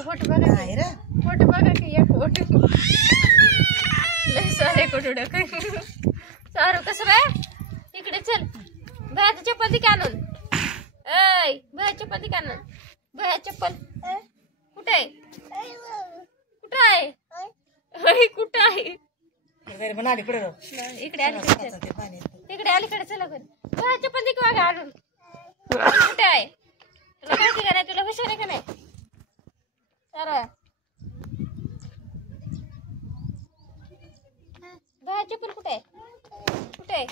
photo बघा नाही रे photo बघा की एक फोटो लय सारे फोटो सारू कसं बाय इकडे चल बाहेरचं चप्पल ती आणून ऐ बाहेर चप्पल ती आणून बाहेर चप्पल कुठे आहे कुठं आहे कुठं आहे इकडे अलीकडे इकडे अलीकडे चला बरं बाहेर चप्पल ती का आणून कुठे आहे तुला माहिती का नाही तुला हुशार आहे का नाही सारा बाहेर चप्पल कुठे आहे कुठे आहे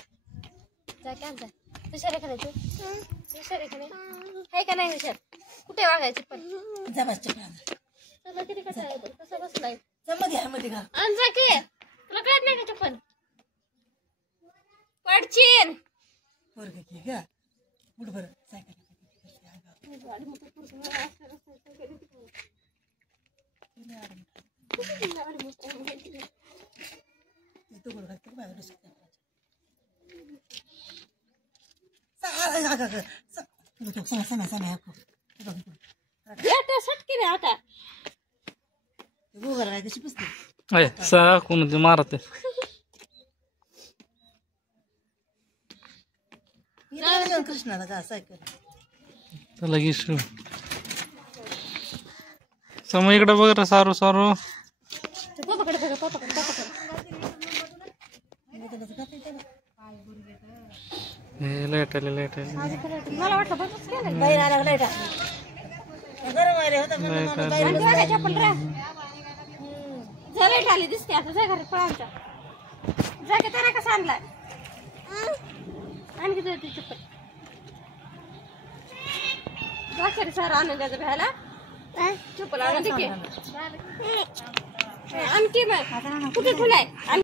जा काय जा हुशार आहे का नाही तू हुशार आहे का नाही आहे का नाही हुशार कुठे वागायची पण चला किती कसं आहे कसं बसलाय आण जा की तुला कळत नाही का चप्पल पडचीन आता कोण मारत कृष्णाला का सायकल लगेच समय इकडे बघ रे सारू सारू पापाकडे बघा पापाकडे लाईट आले मला वाटलं बसच गेलं बाहेर आला लाईट गरम व्हायला होता चप्पल रे लाईट आली दिसते आता जा घरात पळायचा जा की त्याला कसं आणलाय आणखी तुझी चप्पल द्राक्षारी सर आणून द्यायचं भ्यायला चप्पल आणून आणखी मग कुठे ठुलाय